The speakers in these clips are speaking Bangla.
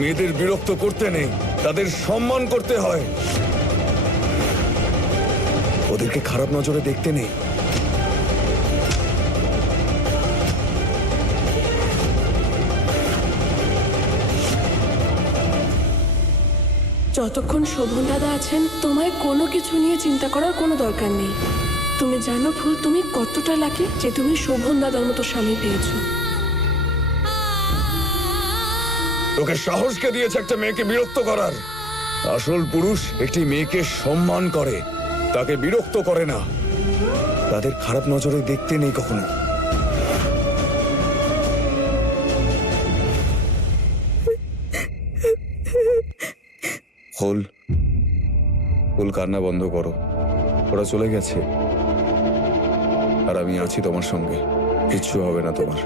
মেয়েদের বিরক্ত করতে নেই, তাদের সম্মান করতে হয়। ওদেরকে খারাপ নজরে দেখতে নেই। যতক্ষণ শোভন দাদা আছেন তোমায় কোনো কিছু নিয়ে চিন্তা করার কোনো দরকার নেই। তুমি জানো ফুল, তুমি কতটা লাকি যে তুমি শোভন দাদার মতো স্বামী পেয়েছো। তোকে সাহসকে দিয়েছে একটা মেয়েকে বিরক্ত করার। আসল পুরুষ একটি মেয়েকে সম্মান করে, তাকে বিরক্ত করে না, তাদের খারাপ নজরে দেখতে নেই কখনো। ফুল, ফুল কান্না বন্ধ করো। ওরা চলে গেছে আর আমি আছি তোমার সঙ্গে, কিচ্ছু হবে না তোমার।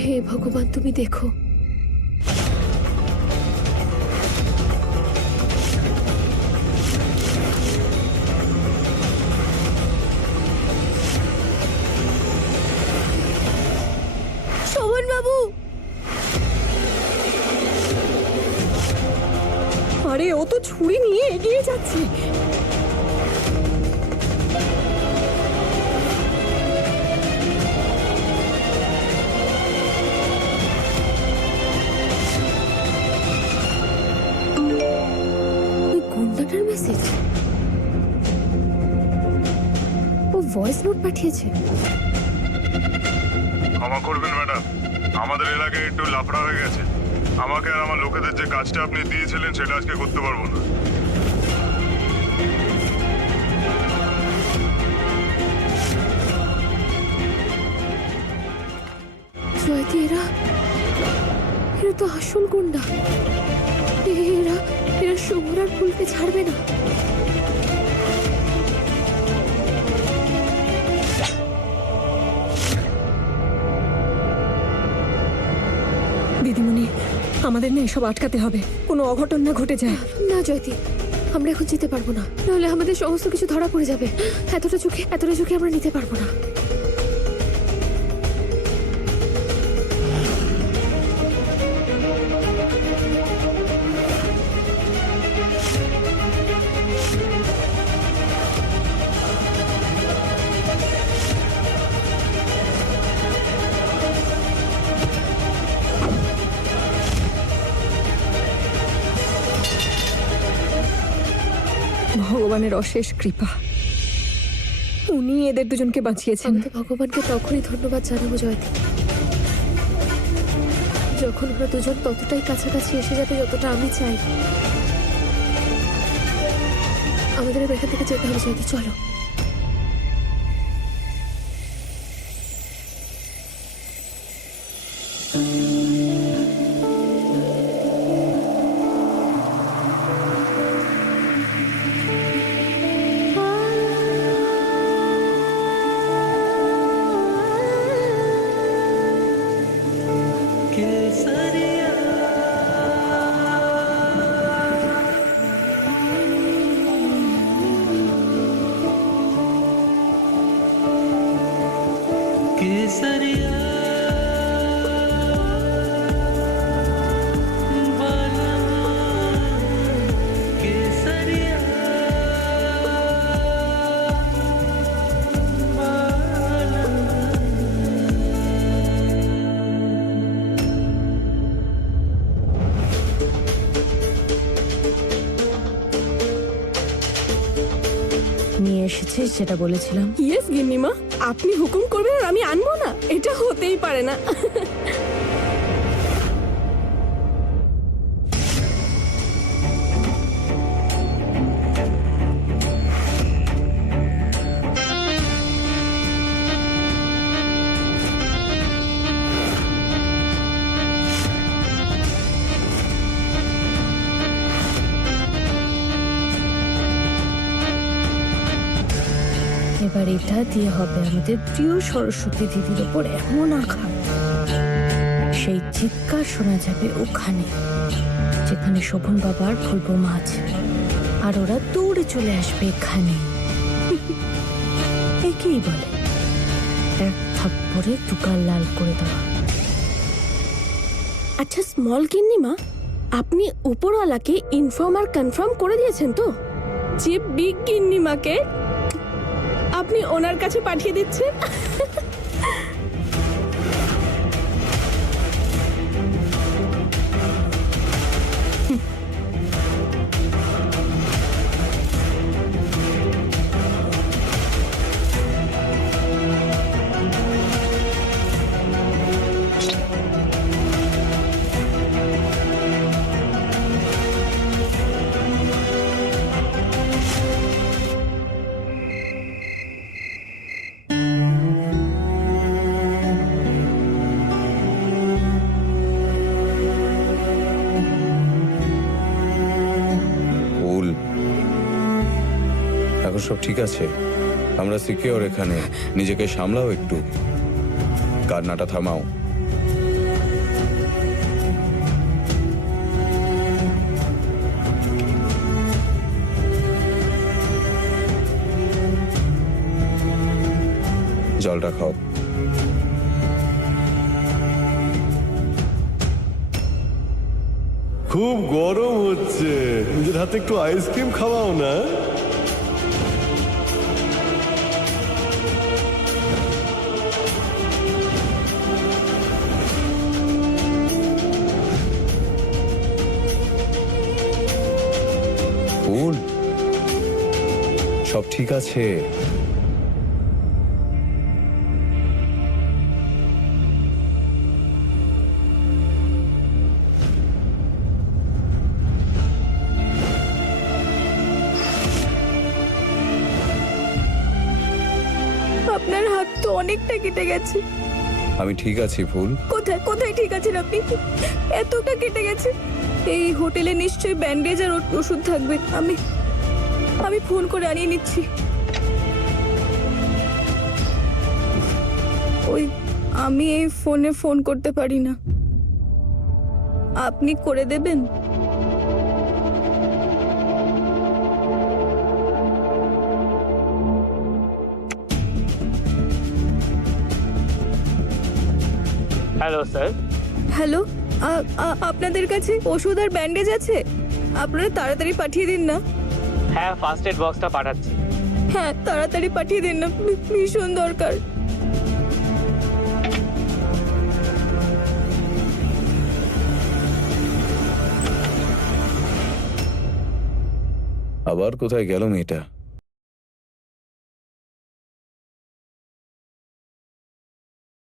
হে ভগবান, তুমি দেখো। শোভন বাবু, আরে ও তো ছুরি নিয়ে এগিয়ে যাচ্ছে। গুন্ডাটার মেসেজ, ও ভয়েস নোট পাঠিয়েছে। ক্ষমা করবেন ম্যাডাম, আমাদের এলাকায় একটু লাফড়া হয়ে গেছে। আমাকে আর আমার লোকেদের যে কাজটা আপনি দিয়েছিলেন সেটা আজকে করতে পারবো না। জয়তি, এরা তো আসল গুন্ডা। এরা শোভন আর ফুলকে ছাড়বে না। দিদিমণি, আমাদের না এসব আটকাতে হবে, কোনো অঘটন না ঘটে যায়। না জয়তি, আমরা এখন যেতে পারবো না, নাহলে আমাদের সমস্ত কিছু ধরা পড়ে যাবে। এতটা ঝুঁকি আমরা নিতে পারবো না। ভগবানের অশেষ কৃপা, উনি এদের দুজনকে বাঁচিয়েছেন। আমি তো ভগবানকে তখনই ধন্যবাদ জানাবো জয়তি, যখন ওরা দুজন ততটাই কাছাকাছি এসে যাবে যতটা আমি চাই। আমাদের এখান থেকে যেতে হবে জয়তি, চলো। নিয়ে এসেছিস যেটা বলেছিলাম? ইয়েস গিন্নিমা, আপনি হুকুম করবেন আর আমি আনবো না, এটা হতেই পারে না। এবার এবার এটা দিয়ে হবে আমাদের প্রিয় সরস্বতী দিদির ওপর এমন আঘাত, সেই চিৎকার শোনা যাবে ওখানে যেখানে শোভন বাবার ফুলবোমা আছে, আর ওরা দৌড়ে চলে আসবে এখানে। একেই বলে এক থাপ্পড়ে দুকাল লাল করে দেওয়া। আচ্ছা স্মল গিন্নিমা, আপনি উপরওয়ালাকে ইনফর্ম আর কনফার্ম করে দিয়েছেন তো যে বিগ গিন্নিমাকে আপনি ওনার কাছে পাঠিয়ে দিচ্ছেন? ফুল, এখন সব ঠিক আছে? আমরা সিকিওর এখানে। নিজেকে সামলাও একটু, কান্নাটা থামাও। জলটা খাও। খুব গরম হচ্ছে, নিজের হাতে একটু আইসক্রিম খাওয়াও না। ফুল, সব ঠিক আছে। আপনার হাত তো অনেকটা কেটে গেছে। আমি ঠিক আছি ফুল। কোথায় কোথায় ঠিক আছেন আপনি? এতটা কেটে গেছে। এই হোটেলে নিশ্চয়ই ব্যান্ডেজ আর ওষুধ থাকবে। আমি ফোন করে আনিয়ে নিচ্ছি। ওই আমি এই ফোনে ফোন করতে পারি না, আপনি করে দেবেন? Hello sir. হ্যালো, আপনাদের কাছে ওষুধ আর ব্যান্ডেজ আছে? আপনারা তাড়াতাড়ি পাঠিয়ে দিন না। হ্যাঁ, ফার্স্ট এড বক্সটা পাঠাচ্ছি। হ্যাঁ, তাড়াতাড়ি পাঠিয়ে দিন না, ভীষণ দরকার। আবার কোথায় গেল মেয়েটা?